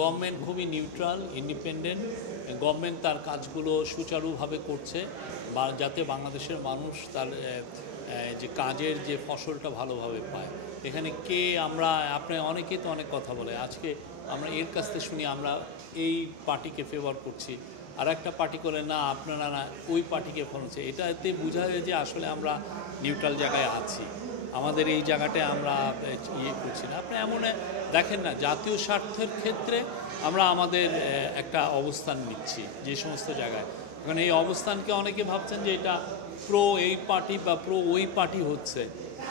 Government খুবই neutral, independent. Government তার কাজগুলো সুচারুভাবে করছে বা যাতে বাংলাদেশের মানুষ তার যে কাজের যে ফসলটা ভালোভাবে পায়। এখানে কে আমরা আপনি অনেকেই তো অনেক কথা বলে, আজকে আমরা এর কাছ থেকে শুনি আমরা এই পার্টিকে ফেভার করছি, আর একটা পার্টি করে না আপনারা না ওই পার্টিকে ফলোচ্ছে। এটাতে বোঝা যায় যে আসলে আমরা নিউট্রাল জায়গায় আছি, আমাদের এই জায়গাটায় আমরা ইয়ে করছি না। আপনি এমন দেখেন না, জাতীয় স্বার্থের ক্ষেত্রে আমরা আমাদের একটা অবস্থান নিচ্ছি যে সমস্ত জায়গায়। এখন এই অবস্থানকে অনেকে ভাবছেন যে এটা প্রো এই পার্টি বা প্রো ওই পার্টি হচ্ছে,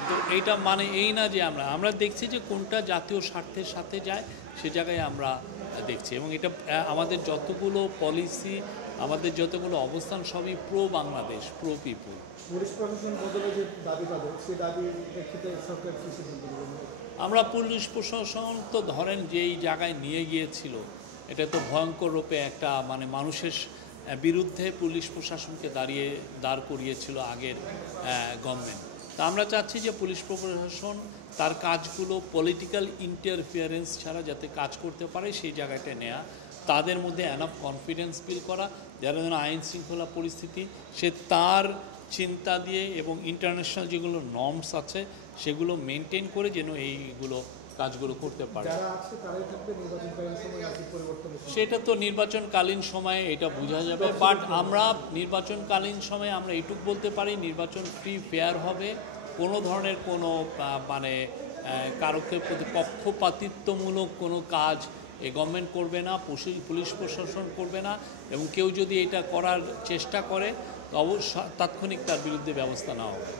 তো এইটা মানে এই না যে আমরা দেখছি যে কোনটা জাতীয় স্বার্থের সাথে যায় সে জায়গায় আমরা দেখছি। এবং এটা আমাদের যতগুলো পলিসি, আমাদের যতগুলো অবস্থান সবই প্রো বাংলাদেশ, প্রো পিপুল। পুলিশ প্রশাসন বদলে যে দাবি তাদের, সেই দাবি প্রেক্ষিতে সরকার কি সিদ্ধান্ত নেবে? আমরা পুলিশ প্রশাসন তো ধরেন যেই জায়গায় নিয়ে গিয়েছিল, এটা তো ভয়ঙ্কর রূপে একটা মানে মানুষের বিরুদ্ধে পুলিশ প্রশাসনকে দাঁড় করিয়েছিল আগের গভর্নমেন্ট। তা আমরা চাচ্ছি যে পুলিশ প্রশাসন তার কাজগুলো পলিটিক্যাল ইন্টারফিয়ারেন্স ছাড়া যাতে কাজ করতে পারে সেই জায়গাটা নেয়া, তাদের মধ্যে এনাফ কনফিডেন্স বিল করা, যারা যেন আইন শৃঙ্খলা পরিস্থিতি সে তার চিন্তা দিয়ে এবং ইন্টারন্যাশনাল যেগুলো নর্মস আছে সেগুলো মেনটেন করে যেন এইগুলো কাজগুলো করতে পারে। সেটা তো নির্বাচনকালীন সময়ে এটা বোঝা যাবে, বাট আমরা নির্বাচনকালীন সময়ে আমরা এইটুকু বলতে পারি নির্বাচন ফ্রি ফেয়ার হবে, কোনো ধরনের কোনো মানে কারোকে প্রতি পক্ষপাতিত্বমূলক কোনো কাজ এই গভর্নমেন্ট করবে না, পুলিশ প্রশাসন করবে না, এবং কেউ যদি এটা করার চেষ্টা করে তো অবশ্যই তাৎক্ষণিক তার বিরুদ্ধে ব্যবস্থা নেওয়া হবে।